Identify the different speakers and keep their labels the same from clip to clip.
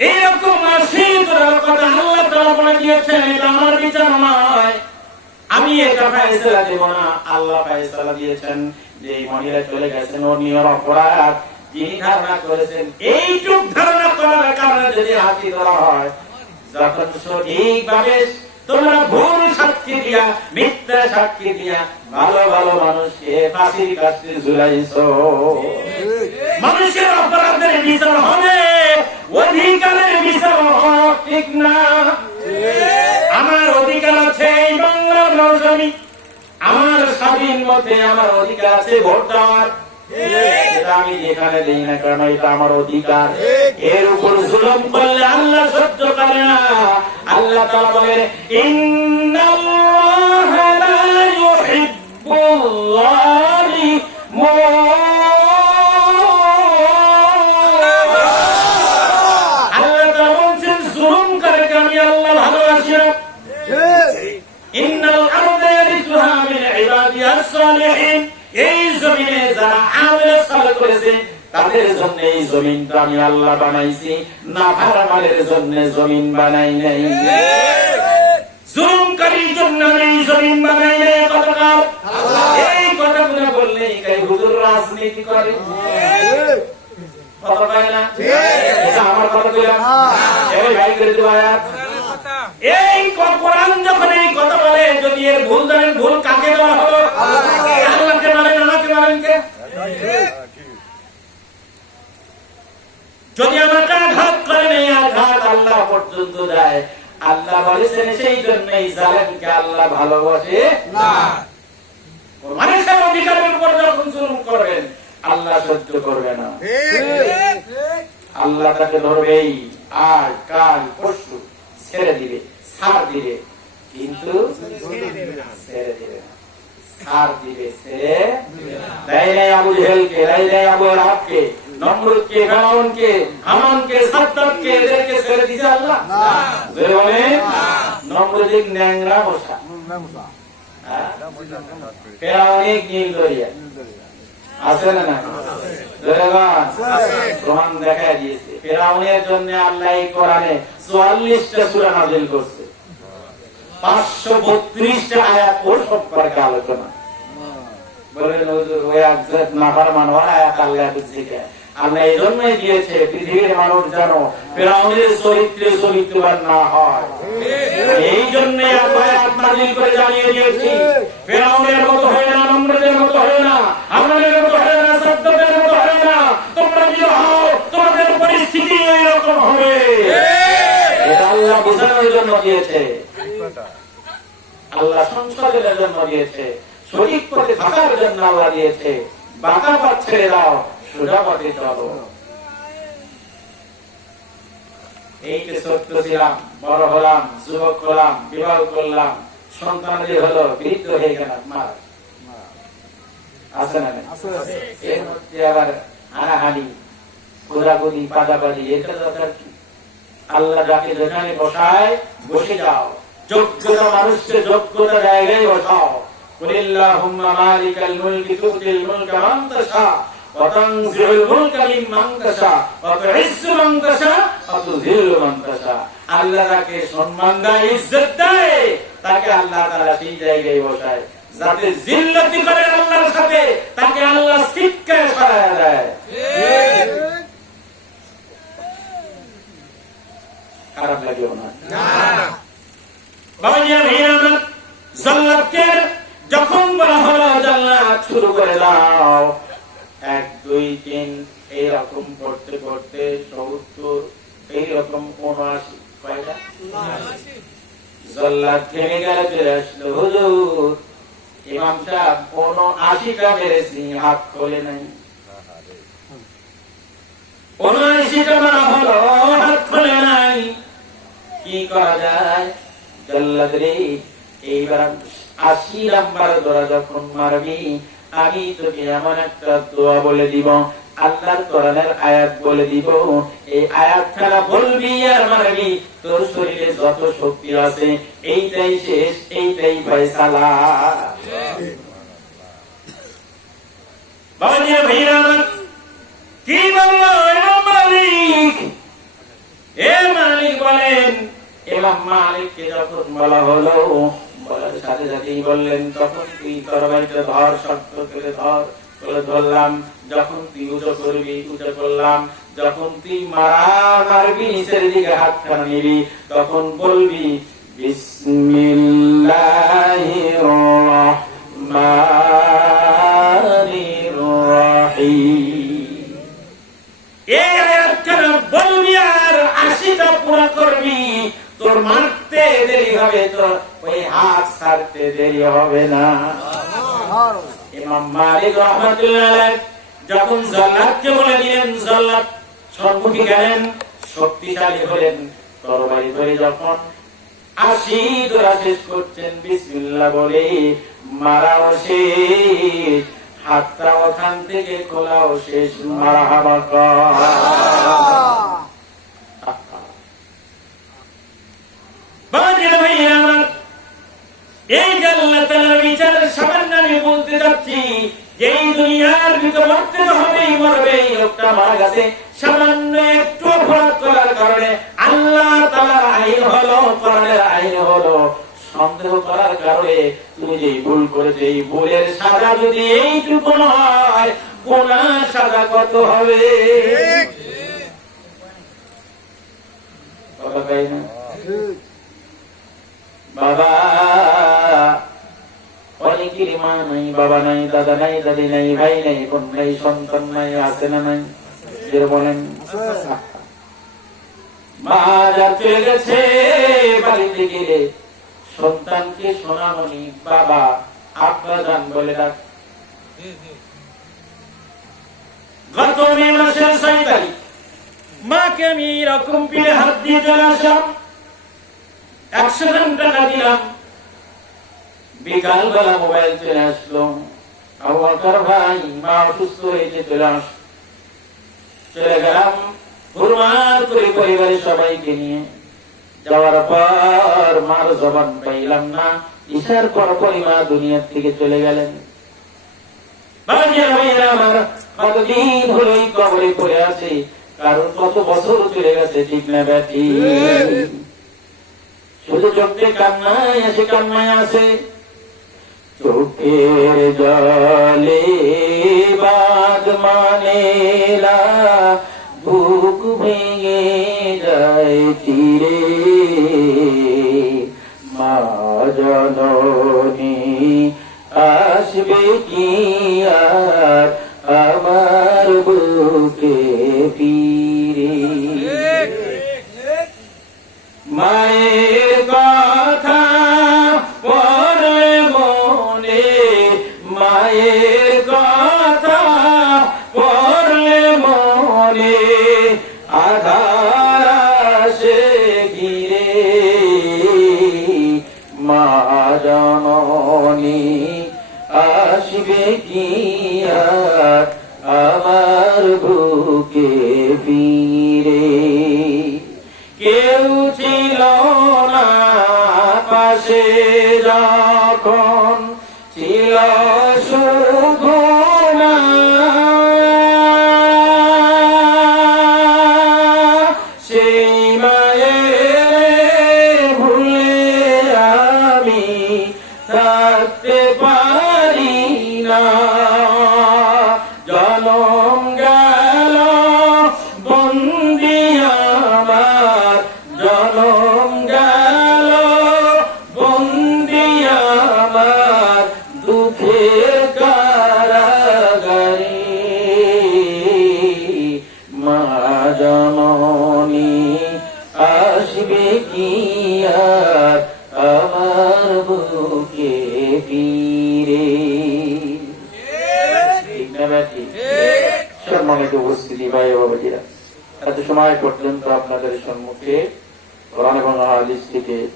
Speaker 1: এইরকম আশি কথা আল্লাহ তাআলা বলে দিয়েছেন এটা আমার বিচার নয়। আমি এটা ফয়সালা দেব না আল্লাহ ফয়সালা দিয়েছেন যে মহিলা চলে গেছেন ও অপরাধ। যিনি ধারণা করেছেন এইটুক ধারণা করার কারণে যদি হাতি ধরা হয় যখন সঠিকভাবে তোমরা ভুল সাক্ষী দিয়া মিথ্যা সাক্ষী দিয়া ভালো ভালো মানুষকে ফাঁসির কাছে ঝুলাইছো। মানুষের অপরাধের বিচার হবে। অধিকারের বিচার না? আমার অধিকার আছে এই বাংলার নজনী আমার স্বাধীন মতে আমার অধিকার আছে ভোট দেওয়ার আমি যেখানে দিই না কারণ এটা আমার অধিকার। এর উপর জুলুম করলে আল্লাহ সহ্য করে না। আল্লাহ তাআলা বলেন, ইন্নাল্লাহা লা ইউহিব্বুল জালিমুন তাদের জন্য এই জমিনটা আমি আল্লাহ বানাইছি। না ভাড়ামালের জন্য জমিন বানাই নাই। জুলুমকারীর জন্য জমিন বানাই নাই এই বললে হুজুর রাজনীতি করে। এর ভুল ধরেন, ভুল কাকে দেওয়া হলো? আল্লাহকে মারেন, আমাকে মারেন কে? যদি আমাকে আঘাত করেন এই আঘাত আল্লাহ পর্যন্ত দেয়। আল্লাহ বলেছেন, সেই জন্য এই জালেমকে আল্লাহ ভালোবাসে
Speaker 2: না।
Speaker 1: মানুষের অধিকারের উপর যখন জুলুম করবেন, আল্লাহ সহ্য করবে না। আল্লাহ তাকে ধরবেই আজ কাল পরশু ছেড়ে দিবে, ছাড় দিবে। কিন্তু ছেড়ে দিবে। ছাড় দিবে, ছেড়ে নাই আবু নাই আবু রাবকে নমরুদকে ফেরাউনকে হামানকে সাদ্দাতকে এদেরকে ছেড়ে দিছে আল্লাহ? জোরে বলে নমরুদিক ন্যাংরা বসা হ্যাঁ? ফেরাউনিক নীল দরিয়া। আছে না না প্রমাণ দেখা দিয়েছে। ফেরাউনের জন্য আল্লাহ কোরআনে চুয়াল্লিশটা সূরা নাযিল করছে। পাঁচশো বত্রিশটা আয়াত ওর সম্পর্কে আলোচনা। বলেন ওই আয়াত নাফরমান ওর আয়াত আল্লাহ দিচ্ছে আল্লাহ এই জন্যই দিয়েছে পৃথিবীর মানুষ যেন ফেরাউনের চরিত্রে চরিত্রবান না হয়। এই জন্য আয়াত নাযিল করে জানিয়ে দিয়েছি, ফেরাউনের মতো হয় না, নম্রদের মতো হয় না আমাদের মতো হয় না সদ্যদের মতো হয় না। তোমরা যদি হও তোমাদের পরিস্থিতি এরকম হবে। এটা আল্লাহ বোঝানোর জন্য দিয়েছে। আল্লাহ সংসদের জন্য দিয়েছে। সঠিক পথে থাকার জন্য আল্লাহ দিয়েছে। বাঁকা পথ ছেড়ে সোজা পথে এই যে ছোট্ট ছিলাম বড় হলাম যুবক হলাম বিবাহ করলাম সন্তানাদি হলো বৃদ্ধ হয়ে গেলাম মার এর মধ্যে আবার হানাহানি গোলাগুলি পাদাবাদি এটা দরকার কি? আল্লাহ যাকে যেখানে বসায় বসে যাও। যোগ্যতা মানুষকে যোগ্যতা জায়গায় বসাও। কুলিল্লাহুম্মা মালিকাল মুলকি তুতিল মুলকা মান তাশা। সম্মান দেয় ইজ্জত দেয় তাকে আল্লাহ তারা সেই জায়গায় বসায় যাতে করে আল্লাহর সাথে তাকে আল্লাহ শিক্ষায় দেয় খারাপ যখন বলা হলো জাল্লাত শুরু করে দাও দুই তিন এইরকম পড়তে পড়তে সত্তর এইরকম উনআশি কয়টা? জান্নাত থেমে গেলে চলে আসলো হুজুর। ইমাম সাহেব উনআশিটা মেরেছি হাত খোলে নাই। উনআশিটা মারা হলো হাত খোলে নাই। কি করা জাল্লাদ রে এইবার আশি নাম্বার দোয়া যখন মারবি আমি তোকে এমন একটা দোয়া বলে দিব, আল্লাহর কোরআনের আয়াত বলে দিব। এই আয়াত খানা বলবি আর মারবি, তোর শরীরে যত শক্তি আছে, এইটাই শেষ, এইটাই ফয়সালা। কি বলল মালিক? এ মালিককে যখন বলা হলো সাথে সাথেই বললেন তখন তুই ধর, শক্ত করে ধর ধরলাম, যখন তুই উঁচু করবি, উঁচু করলাম, যখন তুই মারা মারবি, নিচের দিকে নিবি, তখন বলবি রহমানির রহিম। বলবি আর আশিটা করবি, তোর মারতে দেরি হবে তোর ওই হাত ছাড়তে দেরি হবে না। ইমাম মালিক রহমাতুল্লাহ যখন জল্লাদকে বলে দিলেন, জল্লাদ সম্মুখী গেলেন, শক্তিশালী হলেন, তরবারি ধরে যখন আশি দোরা শেষ করছেন, বিসমিল্লাহ বলে মারাও শেষ হাতটা ওখান থেকে খোলাও শেষ মারা হাবা বাবাজিরা ভাইয়া আমার এই যে আল্লাহ তাআলার বিচারের সামান্য আমি বলতে যাচ্ছি এই দুনিয়ার ভিতর মরতে হবেই মরবে এই লোকটা মারা গেছে। সামান্য একটু অপরাধ করার কারণে আল্লাহ তাআলার আইন হলো কোরআনের আইন হলো। সন্দেহ করার কারণে তুমি যে ভুল করেছ এই ভুলের সাজা যদি এইটুকু হয় কোনা সাজা কত হবে? কথা তাই না? সন্তান নাই, আছে বাবা, আব্বা বলে ডাক। গত মাকে আমি এরকম পিড়ে হাত দিয়ে চলে আসলাম। একশো টাকা দিলাম। বিকাল বেলা মোবাইল চলে আসলো। ভাই মা অসুস্থ হয়েছে চলে চলে গেলাম দুনিয়ার থেকে চলে গেলেন। কবরে পড়ে আছে। কারণ কত বছর চলে গেছে, ঠিক না ব্যাটি শুধু চোখে কান্নায় আছে কান্নায় আছে চোখের জলে বাদ মানেলা বুক ভেঙে যায় তীরে। মা জননী আসবে কি আর আমার বুকে ফিরে? মায়ের আধার আসে ঘিরে। মা জননী আসবে কি আর আমার বুকে ফিরে? কেউ ছিল না পাশে যখন থাকতে পারি না। এত সময় পর্যন্ত আপনাদের সম্মুখে কোরআন এবং হাদিস থেকে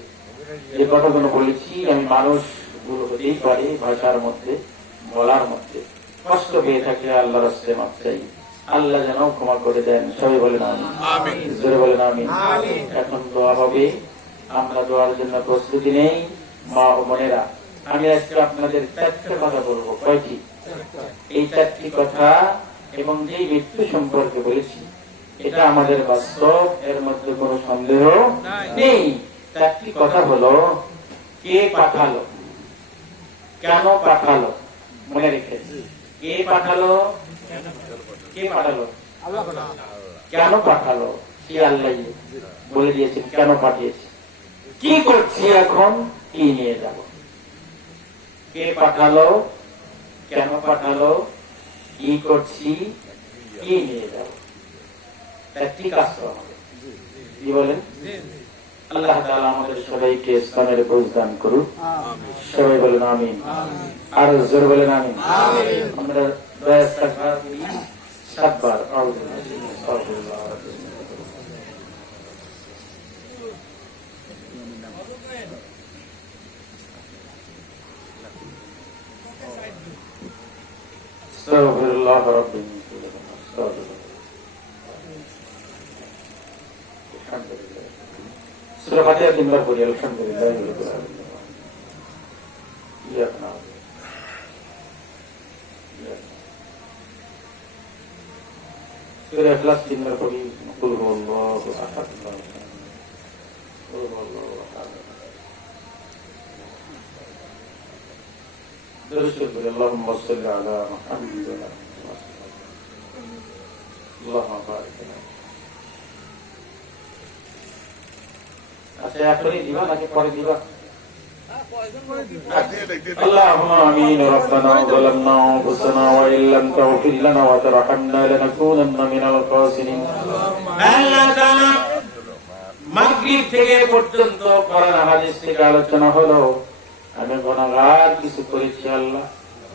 Speaker 1: যে কথাগুলো বলেছি আমি মানুষগুলো হতেই পারে ভাষার মধ্যে বলার মধ্যে। কষ্ট পেয়ে থাকলে আল্লাহ রাস্তে মাপ চাই। আল্লাহ যেন ক্ষমা করে দেন। সবাই বলেন আমি জোরে বলেন আমি এখন দোয়া হবে। আমরা দোয়ার জন্য প্রস্তুতি নেই মা ও বোনেরা। আমি আজকে আপনাদের চারটে কথা বলব। কয়টি? এই চারটি কথা এবং যে মৃত্যু সম্পর্কে বলেছি এটা আমাদের বাস্তব এর মধ্যে কোনো সন্দেহ নেই। চারটি কথা হলো কে পাঠালো? কেন পাঠালো? মনে রেখে। কে পাঠালো? কে পাঠালো? কেন পাঠালো? সে আল্লাহ বলে দিয়েছেন কেন পাঠিয়েছে? কি করছি এখন? কি নিয়ে যাব? কে পাঠালো? কেন পাঠালো? কি করছি? কি নিয়ে যাব? চারটি কাজ করা হবে কি বলেন আল্লাহ তাআলা আমাদের সবাইকে ইসলামের বুঝ দান করুন সবাই বলেন আমিন আর জোর বলেন আমিন আমরা দয়া ইস্তেগফার করি সাতবার আউযু বিল্লাহি আস্তাগফিরুল্লাহ استغفر الله ربي من الله قولي الحمد لله رب العالمين. إياك نعبد سورة إخلاص تنبر قولي قل هو الله أحد. قل هو الله أحد. درست قولي اللهم صل على محمد وعلى محمد. اللهم بارك على محمد. আচ্ছা এখনই দিবা নাকি পরে দিবা اللهم امين ربنا ظلمنا انفسنا وان لم تغفر لنا وترحمنا لنكونن من الخاسرين আল্লাহ তাআলা মাগরিব থেকে পর্যন্ত কোরআন হাদিস থেকে আলোচনা হলো আমি গুনাহগার কিছু করেছি আল্লাহ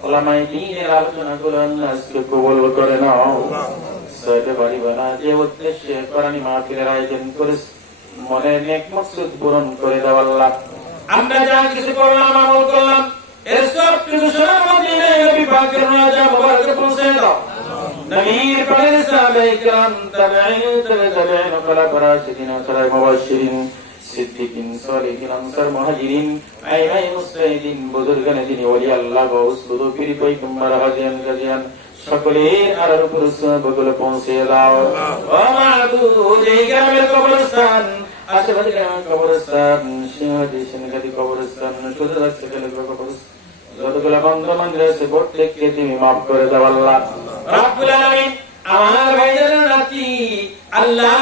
Speaker 1: ওলামাই দ্বীনের আলোচনাগুলো আল্লাহ আজকে কবুল করে নাও সৈয়দে বাড়ি বানা যে উদ্দেশ্যে কোরআনী মাহফিলের আয়োজন করেছে মনে নেক মকসুদ পূরণ করে দাও আল্লাহ আমরা যা কিছু করলাম আমল করলাম এর সব কিছু সব মদিনায় নবী পাকের রাজা মুবারক পৌঁছে দাও নবীর পরে সাহাবায়ে کرام তাবেঈন তবে তাবেঈন কলা পরাশিদিন সরাই মুবাশশিরিন সিদ্দিকিন সালিহিন আনসার মুহাজিরিন আইমাই মুস্তাহিদিন বুজুর্গান যিনি ওলি আল্লাহ গৌস বুদু পীর পয়গম্বর হাজিয়ান গাজিয়ান সকলের আরার উপর বগুলো পৌঁছে দাও। ও মাহবুব এই গ্রামের কবরস্থান আশেপাশে গ্রামের কবরস্থান সিংহাদি সিংহাদি কবরস্থান শুধু রাখছে কবরস্থান যতগুলো বন্ধ মন্দির আছে প্রত্যেককে তুমি মাফ করে দাও আল্লাহ। রাব্বুল আলামিন আমার ভাইদের নাতি আল্লাহ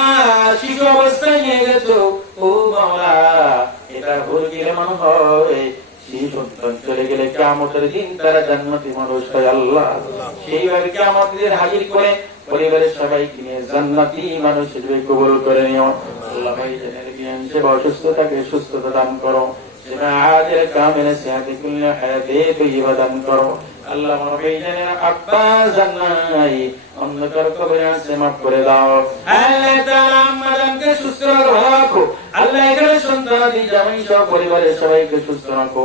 Speaker 1: শিশু অবস্থায় নিয়ে গেছো। ও মাওলা এটা ভুল গেলে মনে হয়। সেই সন্তান চলে গেলে কেমতের দিন তারা জান্নাতি মানুষ আল্লাহ সেইভাবে কেমতের হাজির করে পরিবারের সবাইকে নিয়ে জান্নাতি মানুষ হিসেবে কবুল করে নিও আল্লাহ অসুস্থতাকে সুস্থতা দান করো সবাইকে সুস্থ রাখো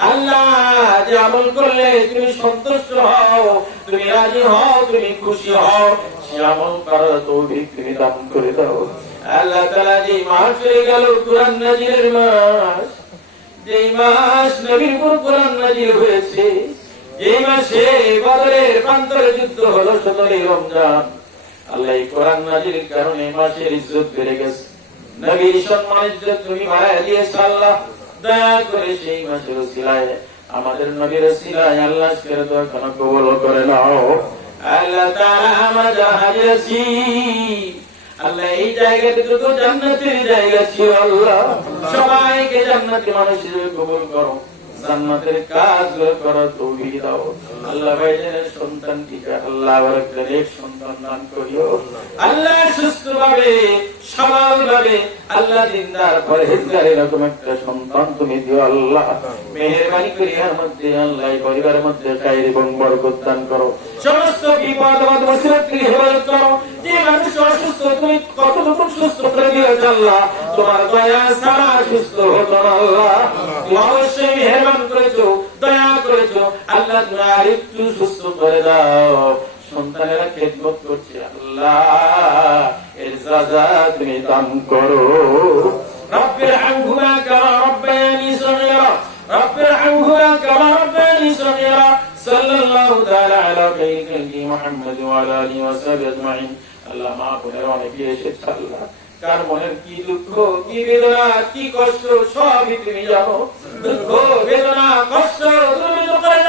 Speaker 1: আল্লাহ মাস প্রান্তরে যুদ্ধ হলো সতেরোই রমজান। আল্লাহ এই কোরআন নাজিরের কারণে মাসের ইজ্জত বেড়ে গেছে। নবীর সম্মান ইজ্জত তুমি বাড়ায় দিয়েছ আল্লাহ। আমাদের নবীর সিলায় আল্লাহ আজকের দোয়া কেন কবল করে নাও। আল্লাহ তাআলা আমরা যা হাজির আছি আল্লাহ এই জায়গাতে যত জান্নাতের জায়গা ছিল সবাইকে জান্নাতি মানুষ কবুল করো। জান্নাতের কাজ করো তৌফিক দাও আল্লাহ ভাইজানের সন্তান টিকা আল্লাহ আবার সন্তান দান করিও আল্লাহ সুস্থ ভাবে সবল ভাবে আল্লাহ দিনদার পরহেজগার এরকম একটা সন্তান তুমি দিও আল্লাহ মেহেরবানি করে ইহার মধ্যে আল্লাহ পরিবারের মধ্যে খায়ের এবং বরকত দান করো সমস্ত বিপদ আপদ মুসিবত থেকে হেফাজত করো যে মানুষ অসুস্থ তুমি কতটুকু সুস্থ করে দিয়েছ আল্লাহ তোমার দয়া ছাড়া সুস্থ হতো আল্লাহ অবশ্যই মেহরবান মেহরবান করেছ দয়া করেছ। আল্লাহ তুমি আরেকটু সুস্থ করে দাও। সন্তানেরা খেদমত করছে, আল্লাহ, এর সাজা তুমি দান করো। রব্বের আঙ্গুলা কামা রব্বায়ানি সগীরা, রব্বের আঙ্গুলা কামা রব্বায়ানি সগীরা, সাল্লাল্লাহু তাআলা আলা খাইরিল খালকি মুহাম্মদ ওয়া আলা আলিহি ওয়া সাহবিহি আজমাইন। আল্লাহ মা করে অনেকে এসেছে, আল্লাহ। কার মনের কি দুঃখ, কি বেদনা, কি কষ্ট, সবই তুমি জানো। দুঃখ, বেদনা, কষ্ট, তুমি তো করে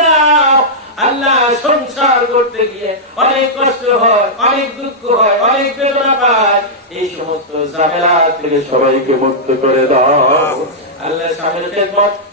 Speaker 1: আল্লাহ সংসার করতে গিয়ে অনেক কষ্ট হয়, অনেক দুঃখ হয়, অনেক বেদনা পায়। এই সমস্ত ঝামেলা থেকে সবাইকে মুক্ত করে দাও। আল্লাহ খেদমত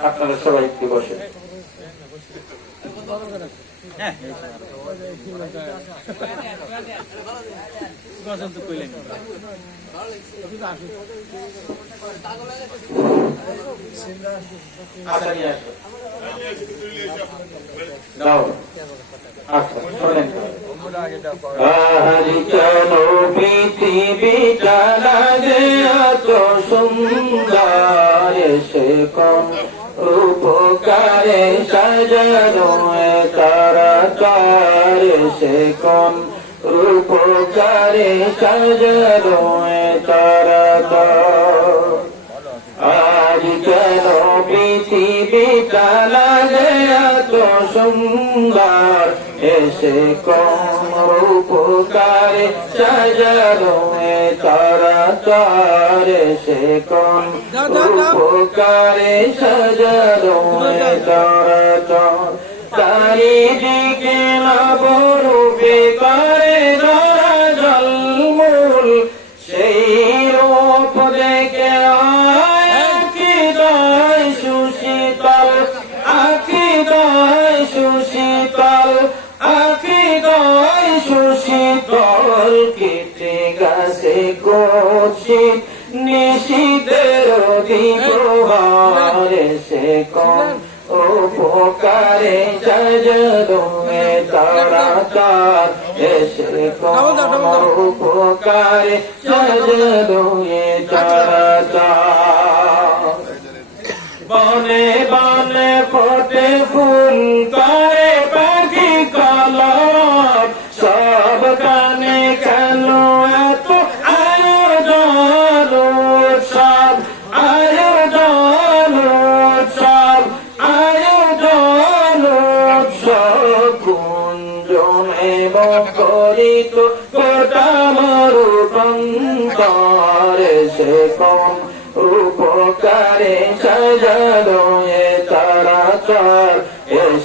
Speaker 1: আপনারা সবাই কেন পৃথিবীটা লাগে এত সুন্দর সে কম। রূপকারে সাজানো তারাকার তারা তার সে কম রূপকারে সাজানো তারাকার তারা তার আজ কেন পৃথিবীটা লাগে এত সুন্দর? এসে কম রূপকারে সাজানো এ তারা তার এসে কম রূপকারে সাজানো এ তারা তার। চারিদিকে নবরূপে করে ধরা জলমূল উপকারে সাজলো মে তারা তার এসে কম উপকারে সাজলো এ তারা তার বনে বনে ফোটে ফুল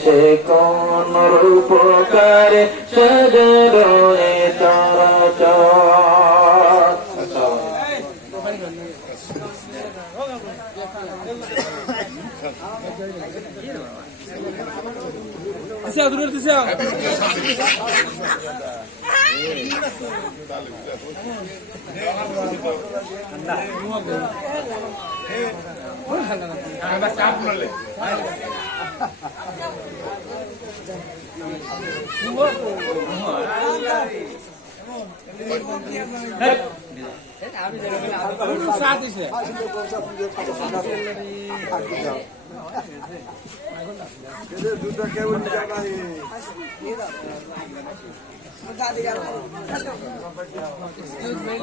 Speaker 1: এসে কোন রূপকারে এ তারা তার
Speaker 2: দিছে দূরে দিছে
Speaker 3: দুটো কেবল জানা
Speaker 2: এক্সকিউজ মি